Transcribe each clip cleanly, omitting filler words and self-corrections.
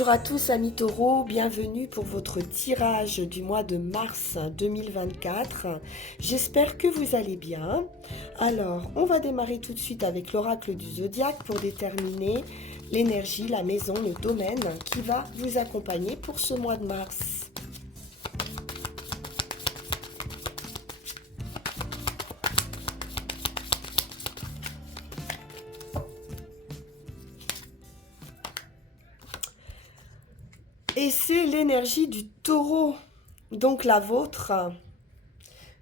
Bonjour à tous amis taureaux, bienvenue pour votre tirage du mois de mars 2024. J'espère que vous allez bien. Alors, on va démarrer tout de suite avec l'oracle du zodiaque pour déterminer l'énergie, la maison, le domaine qui va vous accompagner pour ce mois de mars. Et c'est l'énergie du taureau, donc la vôtre.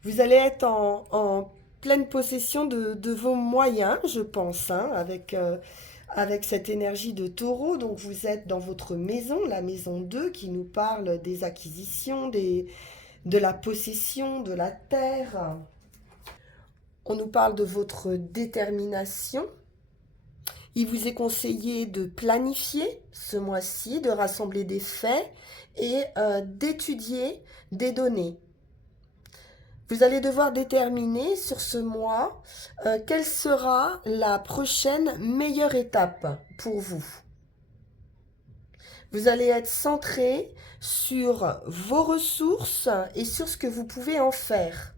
Vous allez être en pleine possession de vos moyens, je pense, hein, avec cette énergie de taureau. Donc vous êtes dans votre maison, la maison 2, qui nous parle des acquisitions, de la possession, de la terre. On nous parle de votre détermination. Il vous est conseillé de planifier ce mois-ci, de rassembler des faits et d'étudier des données. Vous allez devoir déterminer sur ce mois quelle sera la prochaine meilleure étape pour vous. Vous allez être centré sur vos ressources et sur ce que vous pouvez en faire.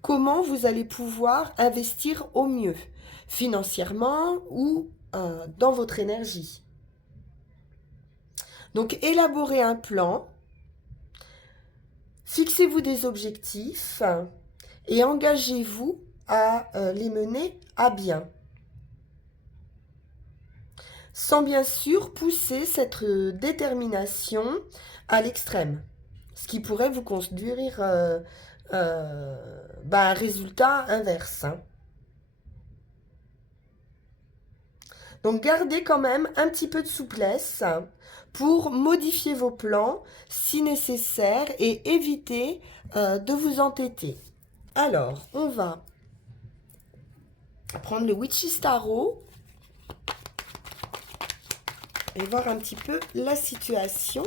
Comment vous allez pouvoir investir au mieux, financièrement ou dans votre énergie. Donc élaborez un plan, fixez-vous des objectifs et engagez-vous à les mener à bien. Sans bien sûr pousser cette détermination à l'extrême, ce qui pourrait vous conduire à un résultat inverse. Donc gardez quand même un petit peu de souplesse pour modifier vos plans si nécessaire et éviter de vous entêter. Alors, on va prendre le Witch's Tarot et voir un petit peu la situation.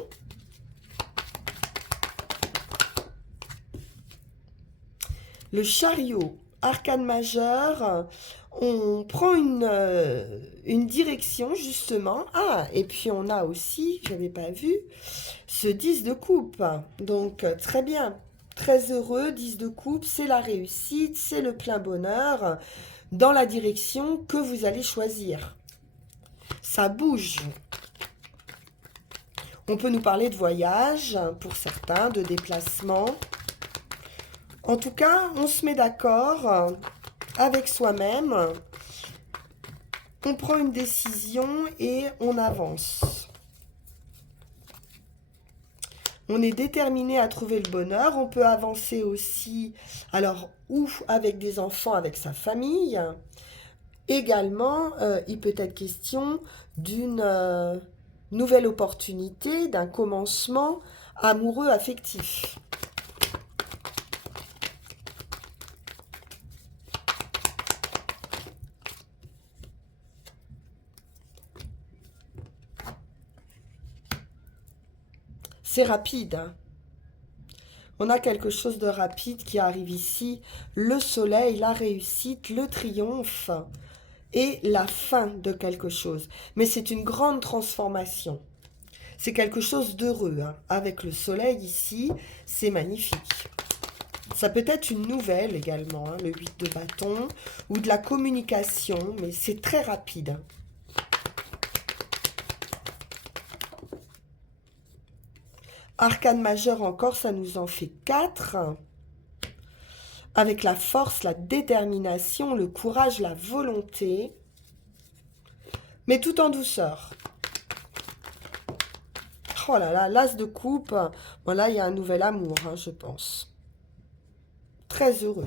Le Chariot, arcane majeur, on prend une direction justement. Ah, et puis on a aussi, je n'avais pas vu, ce 10 de coupe. Donc très bien, très heureux, 10 de coupe, c'est la réussite, c'est le plein bonheur dans la direction que vous allez choisir. Ça bouge. On peut nous parler de voyage pour certains, de déplacement. En tout cas, on se met d'accord avec soi-même. On prend une décision et on avance. On est déterminé à trouver le bonheur. On peut avancer aussi, alors, ou avec des enfants, avec sa famille. Également, il peut être question d'une nouvelle opportunité, d'un commencement amoureux affectif. C'est rapide, hein. On a quelque chose de rapide qui arrive ici. Le soleil, la réussite, le triomphe et la fin de quelque chose. Mais c'est une grande transformation. C'est quelque chose d'heureux, hein. Avec le soleil ici, c'est magnifique. Ça peut être une nouvelle également, hein, le 8 de bâton, ou de la communication, mais c'est très rapide. Arcane majeur encore, ça nous en fait 4. Avec la force, la détermination, le courage, la volonté, mais tout en douceur. Oh là là, l'as de coupe. Bon là, il y a un nouvel amour, hein, je pense. Très heureux.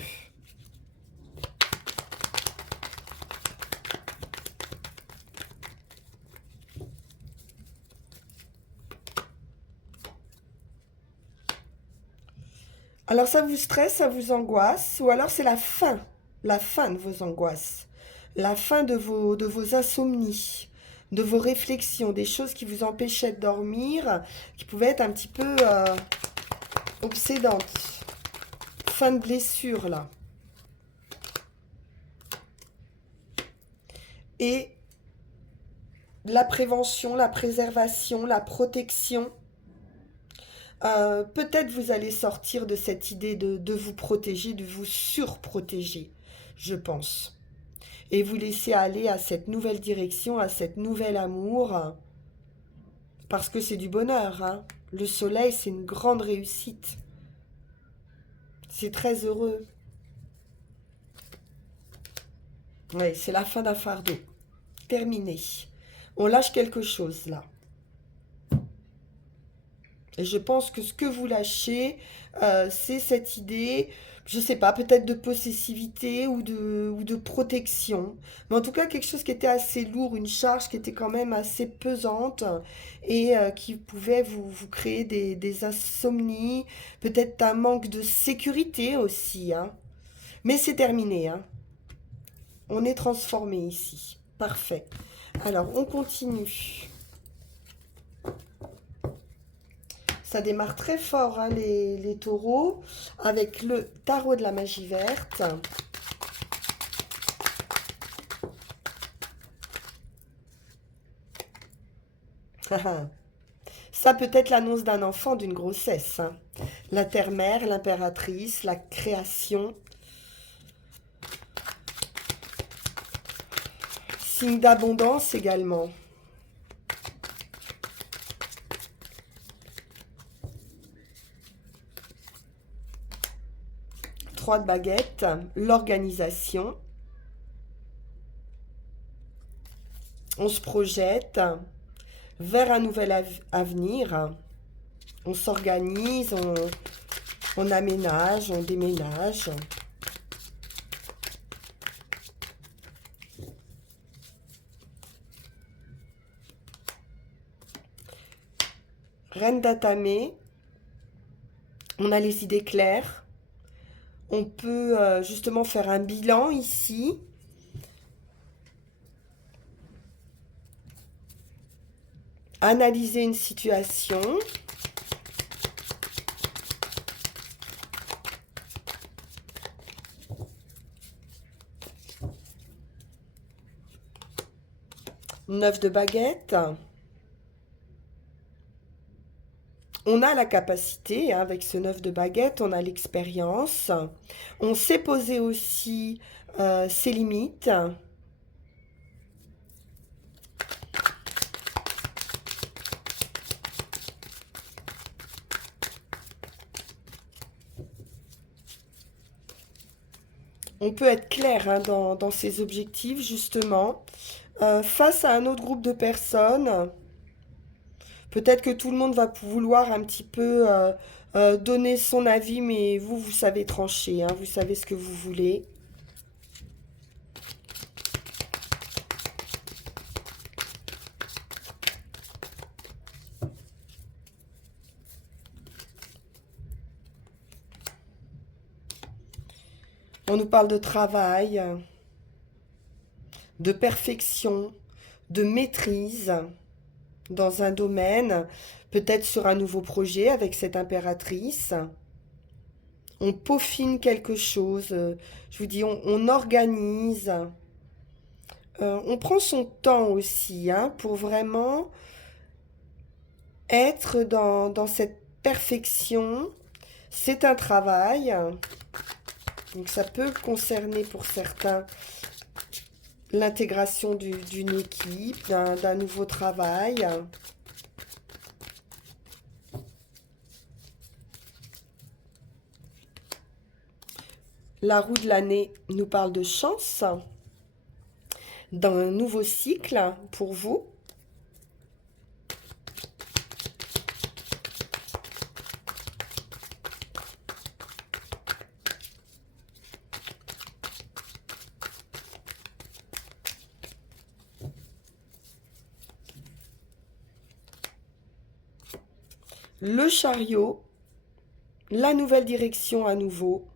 Alors ça vous stresse, ça vous angoisse, ou alors c'est la fin de vos angoisses, la fin de vos insomnies, de vos réflexions, des choses qui vous empêchaient de dormir, qui pouvaient être un petit peu obsédantes. Fin de blessure là. Et la prévention, la préservation, la protection. Peut-être vous allez sortir de cette idée de vous protéger, de vous surprotéger, je pense. Et vous laisser aller à cette nouvelle direction, à cet nouvel amour, parce que c'est du bonheur, hein. Le soleil, c'est une grande réussite. C'est très heureux. Oui, c'est la fin d'un fardeau. Terminé. On lâche quelque chose là. Et je pense que ce que vous lâchez, c'est cette idée, je sais pas, peut-être de possessivité ou de protection. Mais en tout cas, quelque chose qui était assez lourd, une charge qui était quand même assez pesante et qui pouvait vous créer des insomnies, peut-être un manque de sécurité aussi, hein. Mais c'est terminé, hein. On est transformé ici. Parfait. Alors, on continue. Ça démarre très fort, hein, les taureaux, avec le tarot de la magie verte. Ça peut être l'annonce d'un enfant, d'une grossesse, hein. La terre-mère, l'impératrice, la création. Signe d'abondance également. Trois de baguettes, l'organisation. On se projette vers un nouvel avenir. On s'organise, on aménage, on déménage. Reine d'Atamé, on a les idées claires. On peut justement faire un bilan ici. Analyser une situation. Neuf de baguettes. On a la capacité, hein, avec ce neuf de baguettes, on a l'expérience. On sait poser aussi ses limites. On peut être clair, hein, dans ses objectifs, justement. Face à un autre groupe de personnes, peut-être que tout le monde va vouloir un petit peu donner son avis, mais vous savez trancher, hein, vous savez ce que vous voulez. On nous parle de travail, de perfection, de maîtrise dans un domaine, peut-être sur un nouveau projet avec cette impératrice. On peaufine quelque chose, je vous dis, on organise. On prend son temps aussi, hein, pour vraiment être dans cette perfection. C'est un travail, donc ça peut concerner pour certains l'intégration d'une équipe, d'un nouveau travail. La roue de l'année nous parle de chance, d'un nouveau cycle pour vous. Le chariot, la nouvelle direction à nouveau.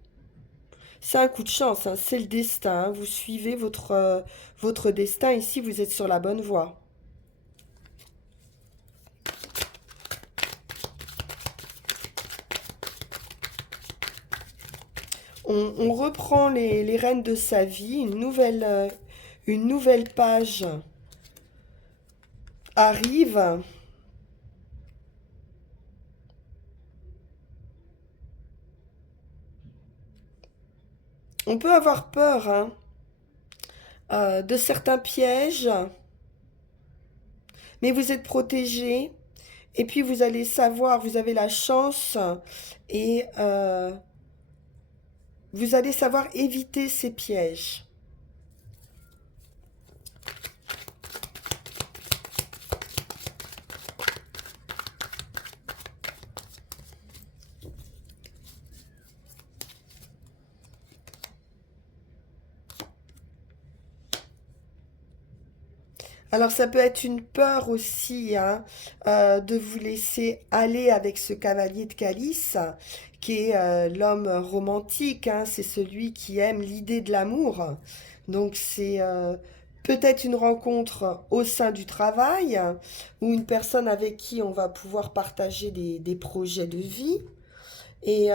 C'est un coup de chance, hein, c'est le destin, hein. Vous suivez votre destin. Ici, vous êtes sur la bonne voie. On reprend les rênes de sa vie, une nouvelle page arrive. On peut avoir peur, hein, de certains pièges, mais vous êtes protégé. Et puis vous allez savoir, vous avez la chance et vous allez savoir éviter ces pièges. Alors ça peut être une peur aussi, hein, de vous laisser aller avec ce cavalier de calice, qui est l'homme romantique, hein, c'est celui qui aime l'idée de l'amour. Donc c'est peut-être une rencontre au sein du travail, ou une personne avec qui on va pouvoir partager des projets de vie. Et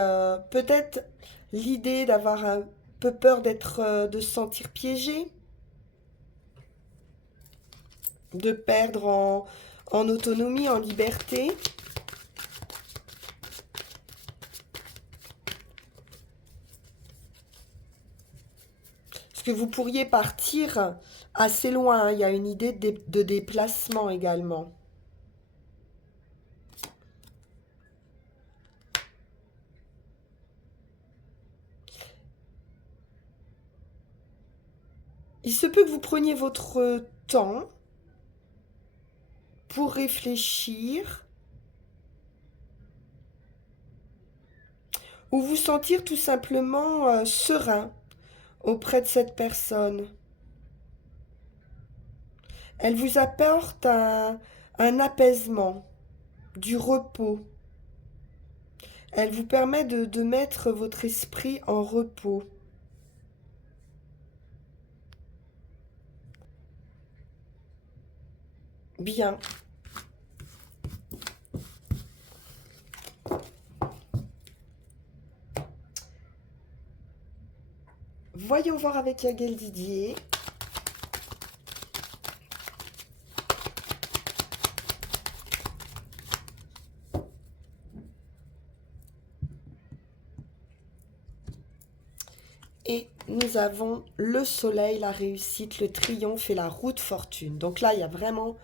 peut-être l'idée d'avoir un peu peur d'être, de se sentir piégé, de perdre en autonomie, en liberté. Parce que vous pourriez partir assez loin, hein. Il y a une idée de déplacement également. Il se peut que vous preniez votre temps pour réfléchir ou vous sentir tout simplement serein auprès de cette personne. Elle vous apporte un apaisement, du repos. Elle vous permet de mettre votre esprit en repos. Bien. Voyons voir avec Yael Didier. Et nous avons le soleil, la réussite, le triomphe et la roue de fortune. Donc là, il y a vraiment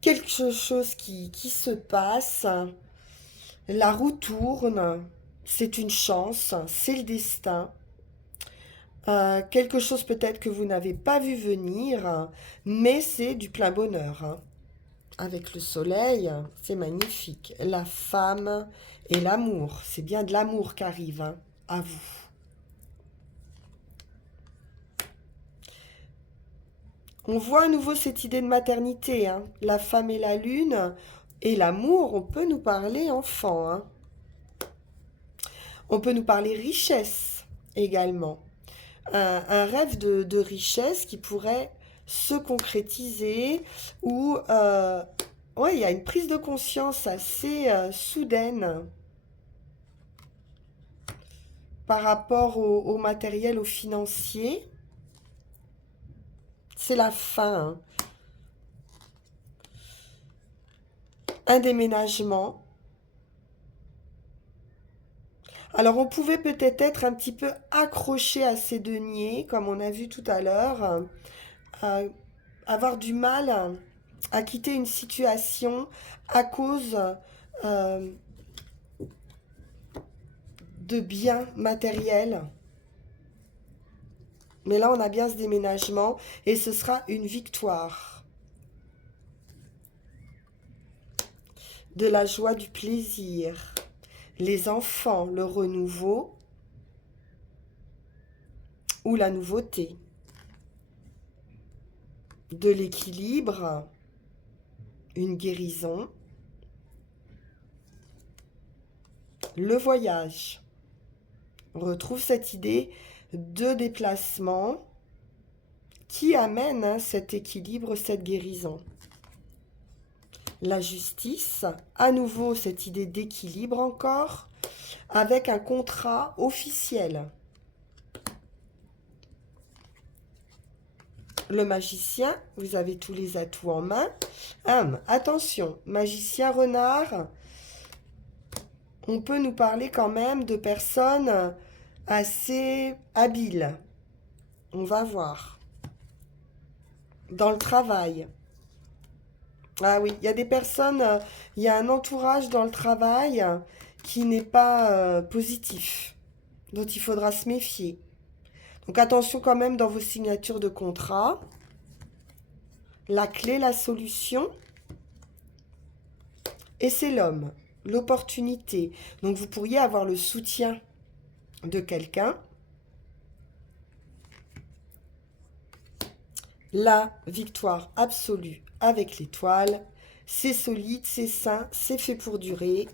quelque chose qui se passe. La roue tourne, c'est une chance, c'est le destin. Quelque chose peut-être que vous n'avez pas vu venir, mais c'est du plein bonheur, hein. Avec le soleil, c'est magnifique. La femme et l'amour, c'est bien de l'amour qu'arrive, hein, à vous. On voit à nouveau cette idée de maternité, hein. La femme et la lune et l'amour, on peut nous parler enfant, hein. On peut nous parler richesse également. Un rêve de richesse qui pourrait se concrétiser ou ouais, il y a une prise de conscience assez soudaine par rapport au matériel, au financier. C'est la fin, hein. Un déménagement. Alors on pouvait peut-être être un petit peu accroché à ces deniers, comme on a vu tout à l'heure, euh, avoir du mal à quitter une situation à cause euh, de biens matériels. Mais là, on a bien ce déménagement et ce sera une victoire. De la joie, du plaisir. Les enfants, le renouveau ou la nouveauté. De l'équilibre, une guérison. Le voyage. On retrouve cette idée de déplacement qui amène, hein, cet équilibre, cette guérison. La justice, à nouveau cette idée d'équilibre encore, avec un contrat officiel. le magicien, vous avez tous les atouts en main. Attention, magicien renard, on peut nous parler quand même de personnes assez habiles. On va voir. Dans le travail. Ah oui, il y a des personnes, il y a un entourage dans le travail qui n'est pas positif, dont il faudra se méfier. Donc attention quand même dans vos signatures de contrat. La clé, la solution. Et c'est l'homme, l'opportunité. Donc vous pourriez avoir le soutien de quelqu'un. La victoire absolue avec l'étoile. C'est solide, c'est sain, c'est fait pour durer.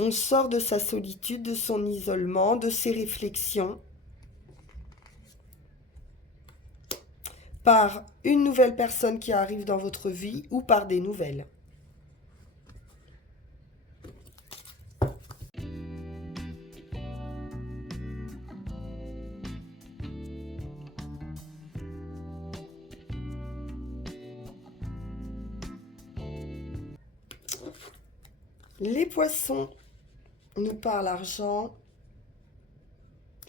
On sort de sa solitude, de son isolement, de ses réflexions. Par une nouvelle personne qui arrive dans votre vie ou par des nouvelles. Les poissons nous parlent argent,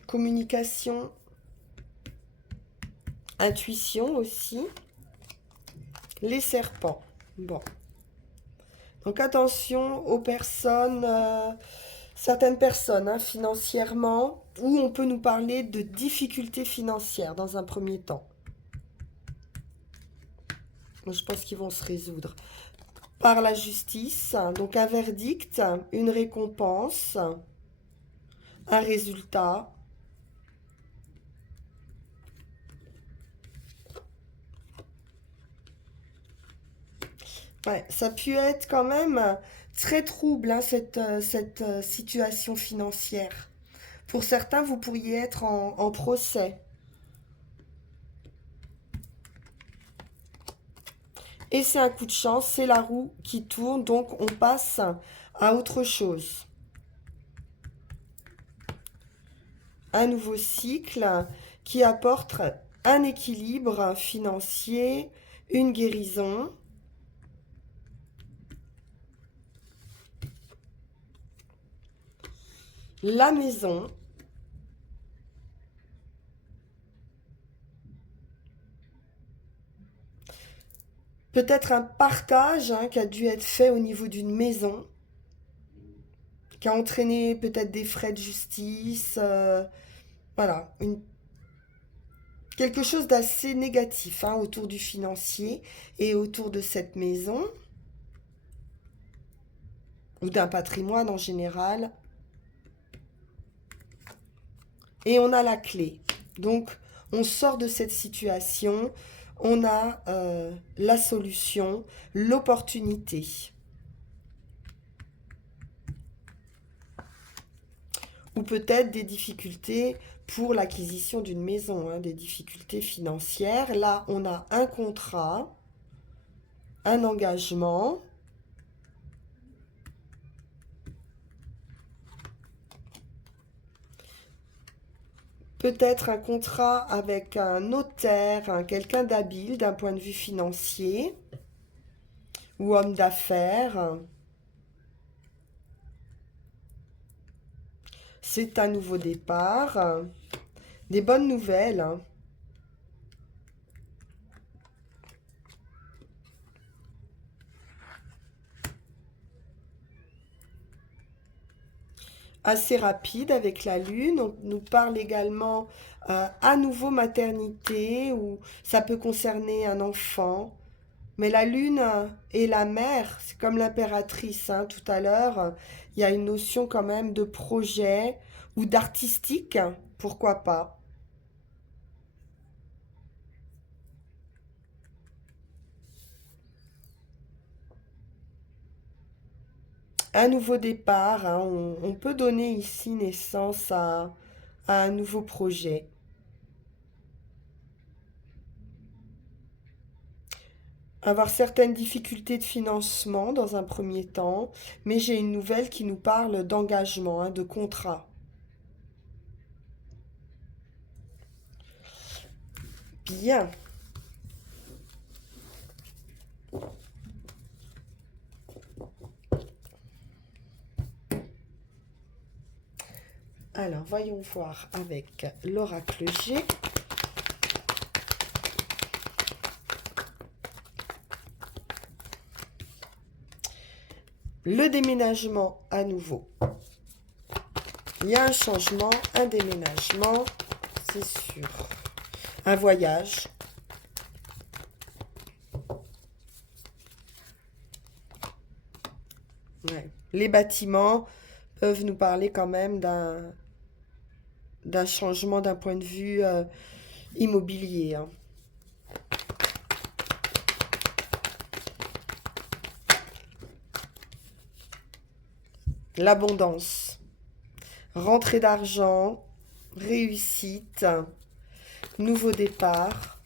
communication, intuition aussi. Les serpents. Bon. Donc attention aux personnes, certaines personnes financièrement, où on peut nous parler de difficultés financières dans un premier temps. Je pense qu'ils vont se résoudre. Par la justice, donc un verdict, une récompense, un résultat. Ouais, ça peut être quand même très trouble, cette situation financière. Pour certains, vous pourriez être en procès. Et c'est un coup de chance, c'est la roue qui tourne, donc on passe à autre chose. Un nouveau cycle qui apporte un équilibre financier, une guérison. La maison. Peut-être un partage qui a dû être fait au niveau d'une maison, qui a entraîné peut-être des frais de justice, voilà, quelque chose d'assez négatif autour du financier et autour de cette maison, ou d'un patrimoine en général. Et on a la clé. Donc, on sort de cette situation, on a la solution, l'opportunité. Ou peut-être des difficultés pour l'acquisition d'une maison, des difficultés financières. Là, on a un contrat, un engagement. Peut-être un contrat avec un notaire, quelqu'un d'habile d'un point de vue financier ou homme d'affaires. C'est un nouveau départ. Des bonnes nouvelles. Assez rapide avec la lune. On nous parle également à nouveau maternité ou ça peut concerner un enfant. Mais la lune et la mère, c'est comme l'impératrice tout à l'heure. Il y a une notion quand même de projet ou d'artistique, pourquoi pas. Un nouveau départ, on peut donner ici naissance à un nouveau projet. Avoir certaines difficultés de financement dans un premier temps, mais j'ai une nouvelle qui nous parle d'engagement, de contrat. Bien. Alors, voyons voir avec l'oracle G. Le déménagement à nouveau. Il y a un changement, un déménagement, c'est sûr. Un voyage. Ouais. Les bâtiments peuvent nous parler quand même d'un changement d'un point de vue immobilier. Hein. L'abondance. Rentrée d'argent, réussite, nouveau départ.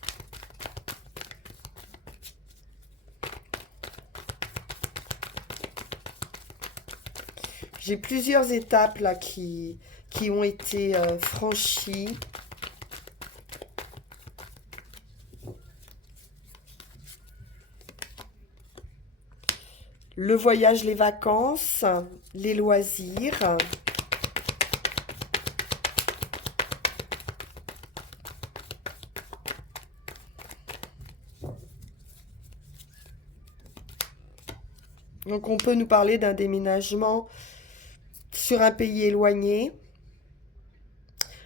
J'ai plusieurs étapes là qui ont été franchies. Le voyage, les vacances, les loisirs. Donc on peut nous parler d'un déménagement sur un pays éloigné.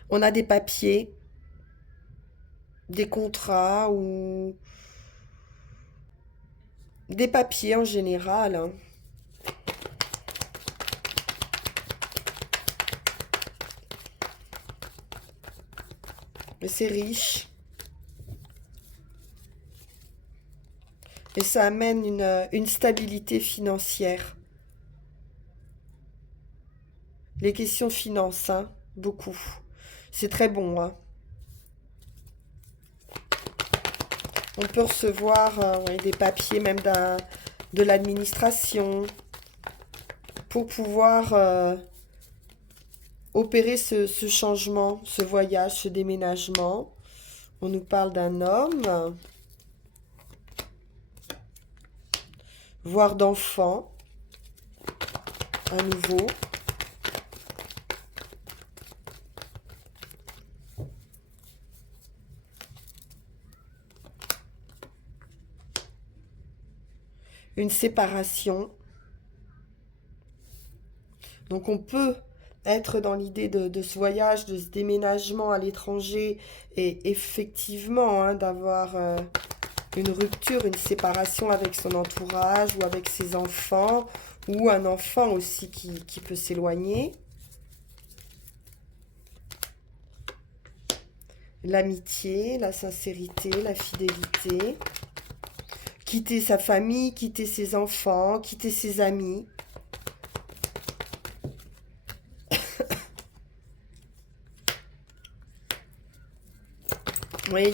On a des papiers, des contrats ou des papiers en général. Hein. Mais c'est riche. Et ça amène une stabilité financière. Les questions de finances, hein, beaucoup. C'est très bon. Hein. On peut recevoir ouais, des papiers même de l'administration pour pouvoir opérer ce changement, ce voyage, ce déménagement. On nous parle d'un homme, voire d'enfant, à nouveau. Une séparation. Donc on peut être dans l'idée de ce voyage, de ce déménagement à l'étranger et effectivement hein, d'avoir une rupture, une séparation avec son entourage ou avec ses enfants ou un enfant aussi qui peut s'éloigner. L'amitié, la sincérité, la fidélité. Quitter sa famille, quitter ses enfants, quitter ses amis. Oui,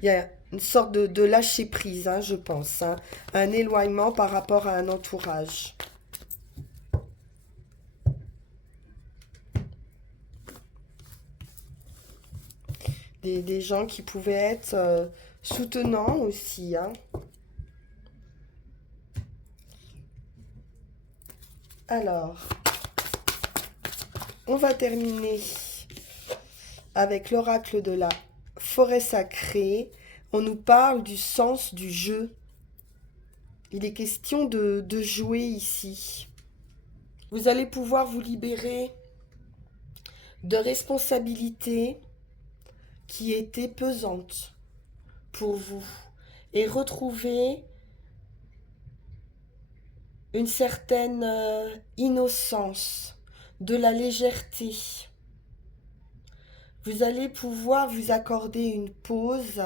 il y a une sorte de lâcher prise, hein, je pense. Hein. Un éloignement par rapport à un entourage. Des gens qui pouvaient être soutenants aussi. Hein. Alors, on va terminer avec l'oracle de la forêt sacrée. On nous parle du sens du jeu. Il est question de jouer ici. Vous allez pouvoir vous libérer de responsabilités qui étaient pesantes pour vous et retrouver une certaine innocence, de la légèreté. Vous allez pouvoir vous accorder une pause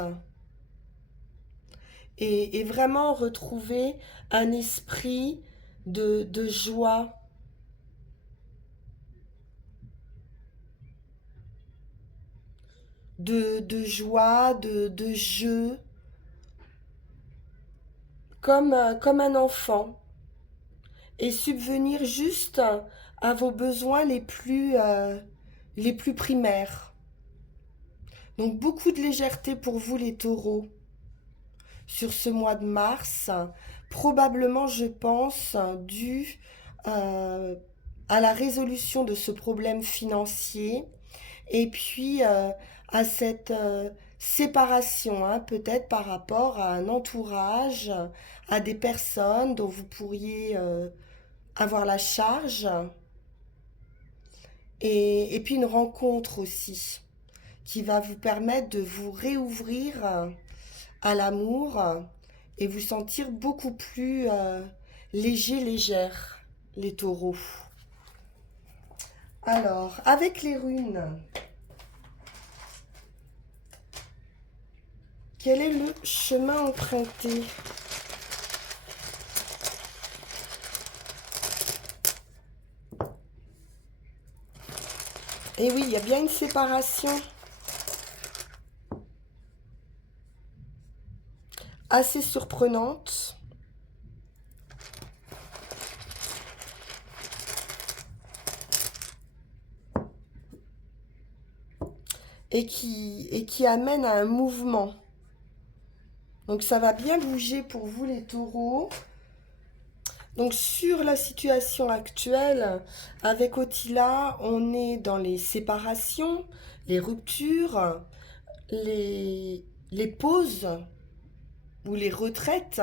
et vraiment retrouver un esprit de joie, de joie, de jeu, comme un enfant, et subvenir juste à vos besoins les plus primaires. Donc beaucoup de légèreté pour vous les taureaux sur ce mois de mars, probablement je pense dû euh, à la résolution de ce problème financier et puis à cette séparation, hein, peut-être par rapport à un entourage, à des personnes dont vous pourriez avoir la charge, et puis une rencontre aussi qui va vous permettre de vous réouvrir à l'amour et vous sentir beaucoup plus léger, légère, les taureaux. Alors, avec les runes, quel est le chemin emprunté? Et oui, il y a bien une séparation assez surprenante. Et qui amène à un mouvement. Donc ça va bien bouger pour vous les taureaux. Donc sur la situation actuelle, avec Otila, on est dans les séparations, les ruptures, les pauses ou les retraites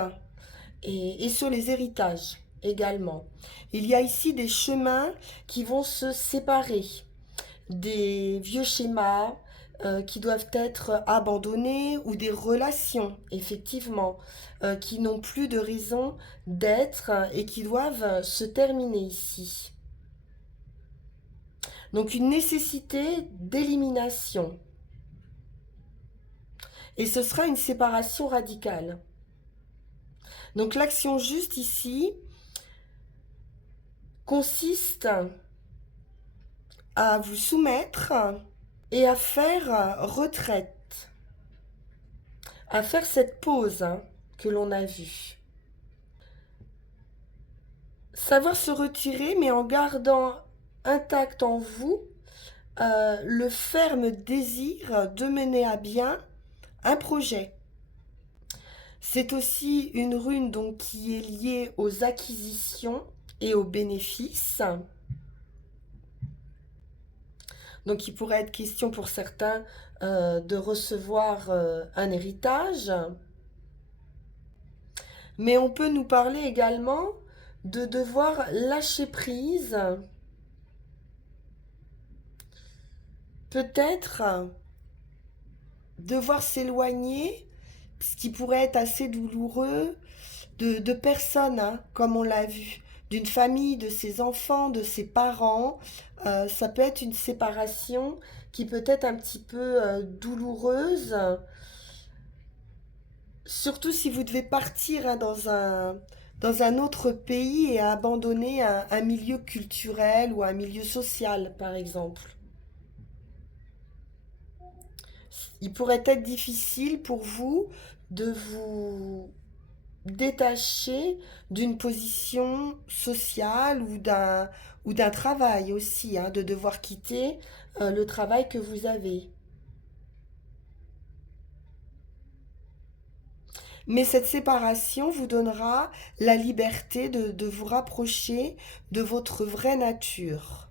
et sur les héritages également. Il y a ici des chemins qui vont se séparer, des vieux schémas qui doivent être abandonnés ou des relations, effectivement, qui n'ont plus de raison d'être et qui doivent se terminer ici. Donc une nécessité d'élimination. Et ce sera une séparation radicale. Donc l'action juste ici consiste à vous soumettre et à faire retraite, à faire cette pause que l'on a vue. Savoir se retirer, mais en gardant intact en vous le ferme désir de mener à bien un projet. C'est aussi une rune donc, qui est liée aux acquisitions et aux bénéfices. Donc il pourrait être question pour certains de recevoir un héritage. Mais on peut nous parler également de devoir lâcher prise, peut-être devoir s'éloigner, ce qui pourrait être assez douloureux, de personnes, hein, comme on l'a vu, d'une famille, de ses enfants, de ses parents. Ça peut être une séparation qui peut être un petit peu douloureuse, surtout si vous devez partir hein, dans un autre pays et abandonner un milieu culturel ou un milieu social, par exemple. Il pourrait être difficile pour vous de vous détacher d'une position sociale ou d'un travail aussi, hein, de devoir quitter le travail que vous avez. Mais cette séparation vous donnera la liberté de vous rapprocher de votre vraie nature.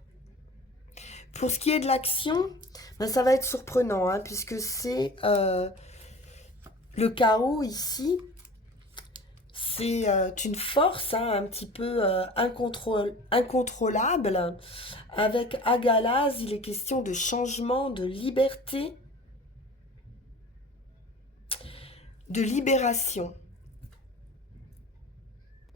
Pour ce qui est de l'action, ben ça va être surprenant, hein, puisque c'est le chaos ici. C'est une force hein, un petit peu incontrôlable. Avec Agalaz, il est question de changement, de liberté, de libération.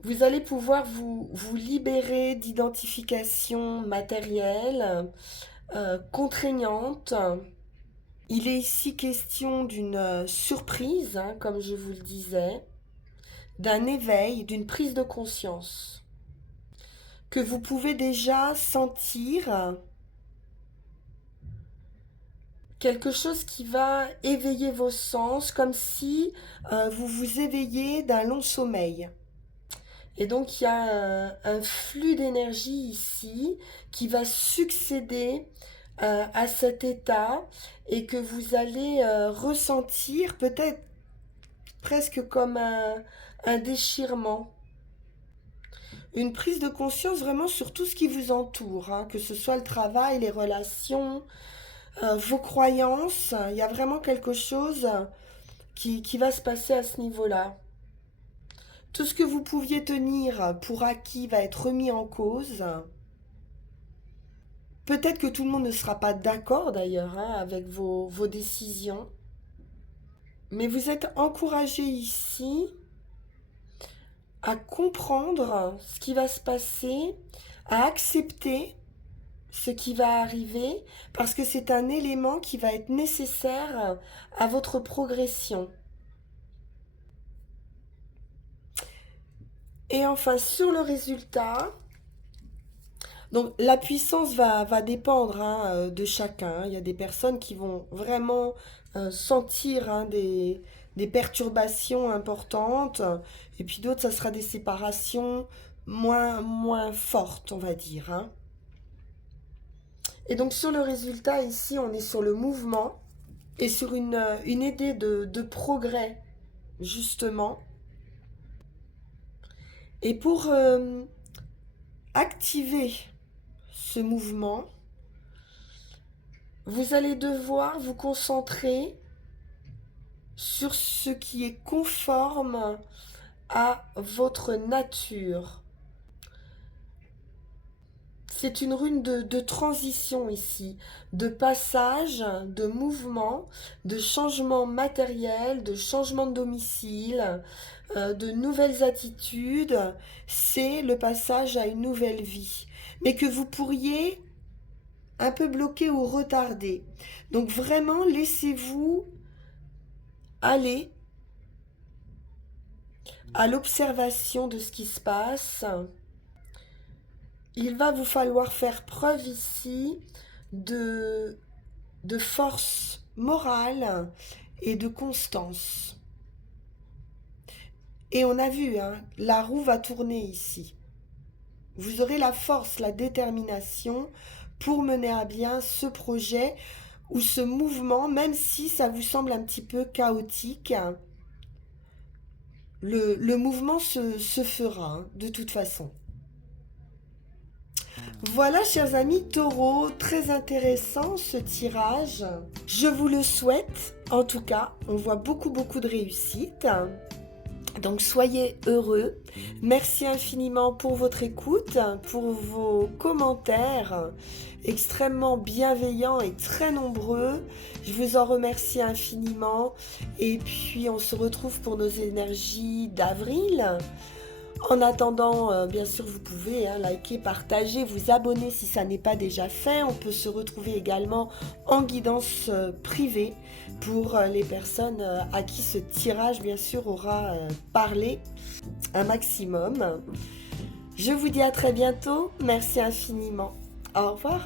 Vous allez pouvoir vous libérer d'identifications matérielles, contraignantes. Il est ici question d'une surprise, hein, comme je vous le disais, d'un éveil, d'une prise de conscience, que vous pouvez déjà sentir, quelque chose qui va éveiller vos sens, comme si vous vous éveillez d'un long sommeil. Et donc il y a un flux d'énergie ici qui va succéder à cet état et que vous allez ressentir peut-être presque comme un déchirement, une prise de conscience vraiment sur tout ce qui vous entoure, hein, que ce soit le travail, les relations, vos croyances. Il y a vraiment quelque chose qui va se passer à ce niveau-là. Tout ce que vous pouviez tenir pour acquis va être remis en cause. Peut-être que tout le monde ne sera pas d'accord d'ailleurs, hein, avec vos décisions, mais vous êtes encouragé ici à comprendre ce qui va se passer, à accepter ce qui va arriver, parce que c'est un élément qui va être nécessaire à votre progression. Et enfin, sur le résultat, donc la puissance va dépendre, hein, de chacun. Il y a des personnes qui vont vraiment sentir, hein, des perturbations importantes, et puis d'autres, ça sera des séparations moins fortes, on va dire, hein. Et donc sur le résultat, ici, on est sur le mouvement et sur une idée de progrès, justement. Et pour activer ce mouvement, vous allez devoir vous concentrer sur ce qui est conforme à votre nature. C'est une rune de transition ici, de passage, de mouvement, de changement matériel, de changement de domicile, de nouvelles attitudes. C'est le passage à une nouvelle vie, mais que vous pourriez un peu bloquer ou retarder. Donc vraiment, laissez-vous aller à l'observation de ce qui se passe. Il va vous falloir faire preuve ici de, de force morale et de constance. Et on a vu, hein, la roue va tourner ici. Vous aurez la force, la détermination pour mener à bien ce projet ou ce mouvement, même si ça vous semble un petit peu chaotique. Le mouvement se fera, hein, de toute façon. Voilà, chers amis taureaux, très intéressant ce tirage. Je vous le souhaite, en tout cas, on voit beaucoup de réussite. Donc soyez heureux. Merci infiniment pour votre écoute, pour vos commentaires extrêmement bienveillants et très nombreux. Je vous en remercie infiniment. Et puis on se retrouve pour nos énergies d'avril. En attendant, bien sûr, vous pouvez, hein, liker, partager, vous abonner si ça n'est pas déjà fait. On peut se retrouver également en guidance privée pour les personnes à qui ce tirage, bien sûr, aura parlé un maximum. Je vous dis à très bientôt. Merci infiniment. Au revoir.